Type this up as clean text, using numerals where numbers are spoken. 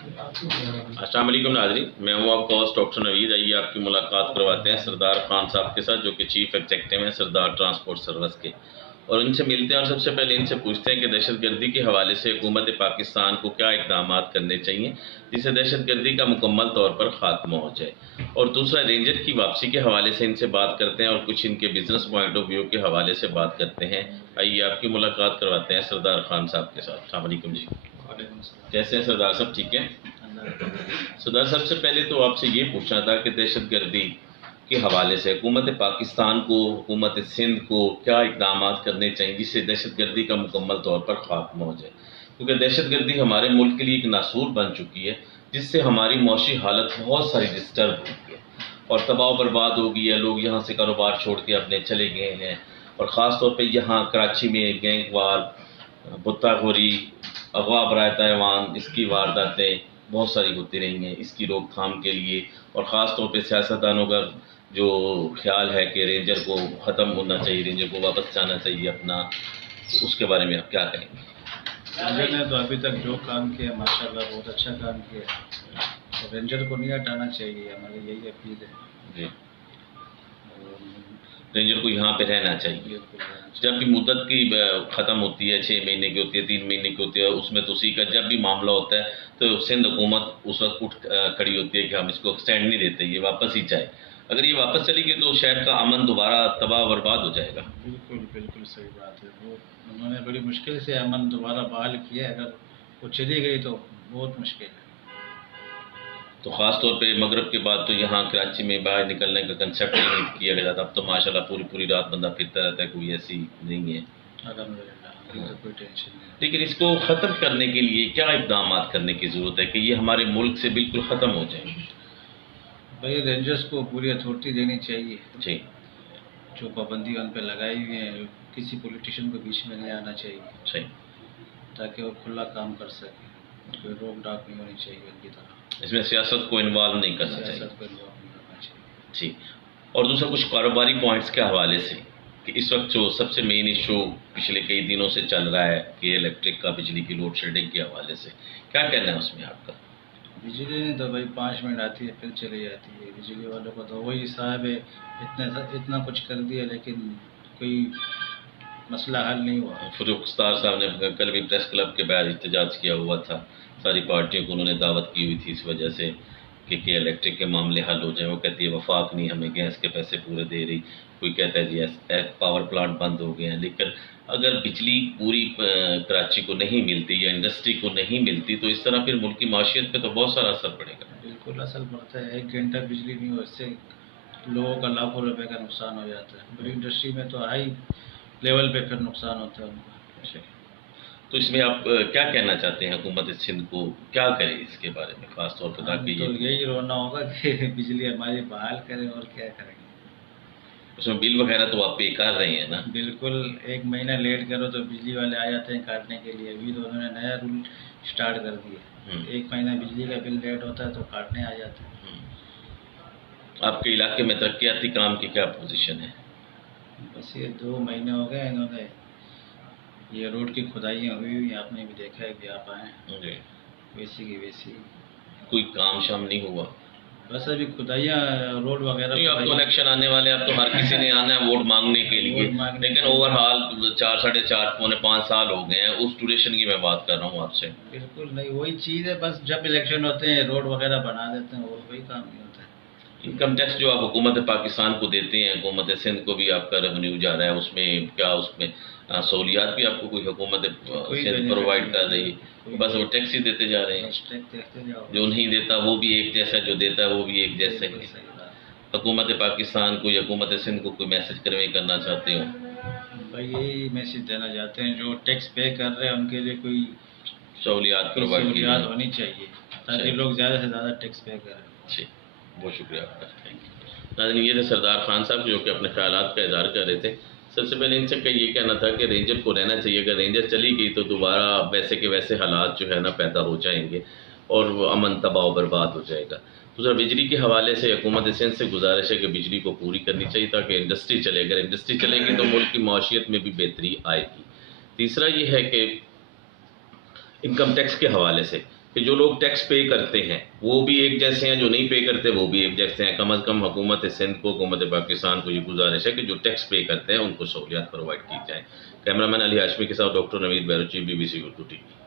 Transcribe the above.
السلام علیکم ناظرین، میں ہوں آپ کا ہوسٹ ڈاکٹر نوید۔ آئیے آپ کی ملاقات کرواتے ہیں سردار خان صاحب کے ساتھ، جو کہ چیف ایگزیکٹو ہیں سردار ٹرانسپورٹ سروس کے، اور ان سے ملتے ہیں اور سب سے پہلے ان سے پوچھتے ہیں کہ دہشت گردی کے حوالے سے حکومت پاکستان کو کیا اقدامات کرنے چاہیے جس سے دہشت گردی کا مکمل طور پر خاتمہ ہو جائے، اور دوسرا رینجر کی واپسی کے حوالے سے ان سے بات کرتے ہیں اور کچھ ان کے بزنس پوائنٹ آف ویو کے حوالے سے بات کرتے ہیں۔ آئیے آپ کی ملاقات کرواتے ہیں سردار خان صاحب کے ساتھ۔ السلام علیکم جی۔ کیسے ہیں سردار صاحب؟ ٹھیک ہے سردار صاحب، سے پہلے تو آپ سے یہ پوچھنا تھا کہ دہشت گردی کے حوالے سے حکومت پاکستان کو، حکومت سندھ کو کیا اقدامات کرنے چاہیے جس سے دہشت گردی کا مکمل طور پر خاتمہ ہو جائے، کیونکہ دہشت گردی ہمارے ملک کے لیے ایک ناسور بن چکی ہے جس سے ہماری معاشی حالت بہت ساری ڈسٹرب ہوئی ہے اور تباہ و برباد ہو گئی ہے۔ لوگ یہاں سے کاروبار چھوڑ کے اپنے چلے گئے ہیں، اور خاص طور پہ یہاں کراچی میں گینگ وار، بتہ خوری، اغوا برائے تائیوان، اس کی وارداتیں بہت ساری ہوتی رہی ہیں۔ اس کی روک تھام کے لیے اور خاص طور پہ سیاستدانوں کا جو خیال ہے کہ رینجر کو ختم ہونا چاہیے، رینجر کو واپس جانا چاہیے اپنا، تو اس کے بارے میں آپ کیا کہیں گے؟ رینجر نے تو ابھی تک جو کام کیا ماشاءاللہ بہت اچھا کام کیا، اور رینجر کو نہیں ہٹانا چاہیے، ہماری یہی اپیل ہے جی، رینجر کو یہاں پہ رہنا چاہیے۔ جب بھی مدت کی ختم ہوتی ہے، 6 مہینے کی ہوتی ہے، 3 مہینے کی ہوتی ہے، اس میں تو اسی کا جب بھی معاملہ ہوتا ہے تو سندھ حکومت اس وقت اٹھ کھڑی ہوتی ہے کہ ہم اس کو ایکسٹینڈ نہیں دیتے، یہ واپس ہی جائے۔ اگر یہ واپس چلی گئی تو شہر کا امن دوبارہ تباہ و برباد ہو جائے گا۔ بالکل صحیح بات ہے۔ وہ انہوں نے بڑی مشکل سے امن دوبارہ بحال کیا ہے، اگر وہ چلی گئی تو بہت مشکل ہے۔ تو خاص طور پہ مغرب کے بعد تو یہاں کراچی میں باہر نکلنے کا کنسیپٹ ہی نہیں کیا گیا تھا۔ اب تو ماشاءاللہ پوری رات بندہ پھرتا رہتا ہے، کوئی ایسی نہیں ہے۔ کوئی ٹینشن نہیں۔ لیکن اس کو ختم کرنے کے لیے کیا اقدامات کرنے کی ضرورت ہے کہ یہ ہمارے ملک سے بالکل ختم ہو جائے؟ بھائی رینجرز کو پوری اتھارٹی دینی چاہیے، جی، جو پابندی ان پہ لگائی ہوئی ہیں، کسی پولیٹیشین کو بیچ میں نہیں آنا چاہیے، صحیح، تاکہ وہ کھلا کام کر سکے، کوئی روک ٹاک نہیں ہونی چاہیے ان کی طرف، اس میں سیاست کو انوالو نہیں کرنا چاہیے۔ سیاست کو انوالو نہیں کرنا چاہیے۔ جی، اور دوسرا کچھ کاروباری پوائنٹس کے حوالے سے کہ اس وقت جو سب سے مین ایشو پچھلے کئی دنوں سے چل رہا ہے کہ الیکٹرک کا، بجلی کی لوڈ شیڈنگ کے حوالے سے کیا کہنا ہے اس میں آپ کا؟ بجلی نہیں تو بھائی 5 منٹ آتی ہے پھر چلی جاتی ہے، بجلی والوں کو تو وہی صاحب ہے، اتنا کچھ کر دیا لیکن کوئی مسئلہ حل نہیں ہوا۔ فروخ ستار صاحب نے کل بھی پریس کلب کے باہر احتجاج کیا ہوا تھا، ساری پارٹیوں کو انہوں نے دعوت کی ہوئی تھی اس وجہ سے کہ الیکٹرک کے معاملے حل ہو جائیں۔ وہ کہتی ہے وفاق نہیں ہمیں گیس کے پیسے پورے دے رہی، کوئی کہتا ہے جی پاور پلانٹ بند ہو گئے ہیں، لیکن اگر بجلی پوری کراچی کو نہیں ملتی یا انڈسٹری کو نہیں ملتی تو اس طرح پھر ملک کی معیشت پہ تو بہت سارا اثر پڑے گا۔ بالکل اثر پڑتا ہے، 1 گھنٹہ بجلی نہیں ہو، اس سے لوگوں کا لاکھوں روپے کا نقصان ہو جاتا ہے۔ بڑی انڈسٹری میں تو ہائی لیول پہ پھر نقصان ہوتا ہے ان کا۔ تو اس میں آپ کیا کہنا چاہتے ہیں حکومت سندھ کو کیا کرے اس کے بارے میں خاص طور پہ؟ تاکہ تو یہی رونا ہوگا کہ بجلی ہماری بحال کریں، اور کیا کریں گے۔ اس میں بل وغیرہ تو آپ پے کر رہے ہیں نا؟ بالکل، 1 مہینہ لیٹ کرو تو بجلی والے آ جاتے ہیں کاٹنے کے لیے۔ ابھی تو انہوں نے نیا رول اسٹارٹ کر دیا، 1 مہینہ بجلی کا بل لیٹ ہوتا ہے تو کاٹنے آ جاتے ہیں۔ آپ کے علاقے میں ترقیاتی کام کی کیا پوزیشن ہے؟ بس یہ 2 مہینے ہو گئے انہوں نے، یہ روڈ کی کھدائیاں ہوئی ہوئی ہیں، آپ نے بھی دیکھا ہے کہ آپ آئیں، جی، ویسی کی ویسی، کوئی کام شام نہیں ہوا؟ بس ابھی کھدائیاں روڈ وغیرہ۔ اب تو الیکشن آنے والے، اب تو ہر کسی نے آنا ہے ووٹ مانگنے کے لیے، لیکن اوور آل 4 ساڑھے 4 پونے 5 سال ہو گئے ہیں، اس ڈیوریشن کی میں بات کر رہا ہوں آپ سے۔ بالکل نہیں، وہی چیز ہے، بس جب الیکشن ہوتے ہیں روڈ وغیرہ بنا دیتے ہیں، اور کوئی کام نہیں ہوتا ہے۔ انکم ٹیکس جو آپ حکومت پاکستان کو دیتے ہیں، حکومت سندھ کو بھی آپ کا ریونیو جا رہا ہے، اس میں کیا اس میں سہولیات بھی آپ کو کوئی حکومت سندھ پرووائڈ کر رہی ہے؟ بس وہ ٹیکس ہی دیتے جا رہے ہیں، جو نہیں دیتا وہ بھی ایک جیسا، جو دیتا ہے وہ بھی ایک جیسا ہی ہے۔ حکومت پاکستان کو یا حکومت سندھ کو کوئی میسج کنوے کرنا چاہتے ہو؟ بھائی یہی میسج دینا چاہتے ہیں، جو ٹیکس پے کر رہے ہیں ان کے لیے کوئی سہولیات پرووائڈ کی ہونی چاہیے تاکہ لوگ زیادہ سے زیادہ ٹیکس پے کریں۔ جی، بہت شکریہ آپ کا۔ ناظرین، یہ تھے سردار خان صاحب جو کہ اپنے خیالات کا اظہار کر رہے تھے۔ سب سے پہلے ان سے یہ کہنا تھا کہ رینجر کو رہنا چاہیے، اگر رینجر چلی گئی تو دوبارہ ویسے کے ویسے حالات جو ہے نا پیدا ہو جائیں گے اور امن تباہ و برباد ہو جائے گا۔ دوسرا بجلی کے حوالے سے حکومت سندھ سے گزارش ہے کہ بجلی کو پوری کرنی چاہیے تاکہ انڈسٹری چلے، اگر انڈسٹری چلے گی تو ملک کی معیشت میں بھی بہتری آئے گی۔ تیسرا یہ ہے کہ انکم ٹیکس کے حوالے سے کہ جو لوگ ٹیکس پے کرتے ہیں وہ بھی ایک جیسے ہیں، جو نہیں پے کرتے وہ بھی ایک جیسے ہیں. کم از کم حکومت سندھ کو، حکومت پاکستان کو یہ گزارش ہے کہ جو ٹیکس پے کرتے ہیں ان کو سہولیات پرووائڈ کی جائیں. کیمرہ مین علی ہاشمی کے ساتھ ڈاکٹر نوید بیروچی، BBC اردو TV.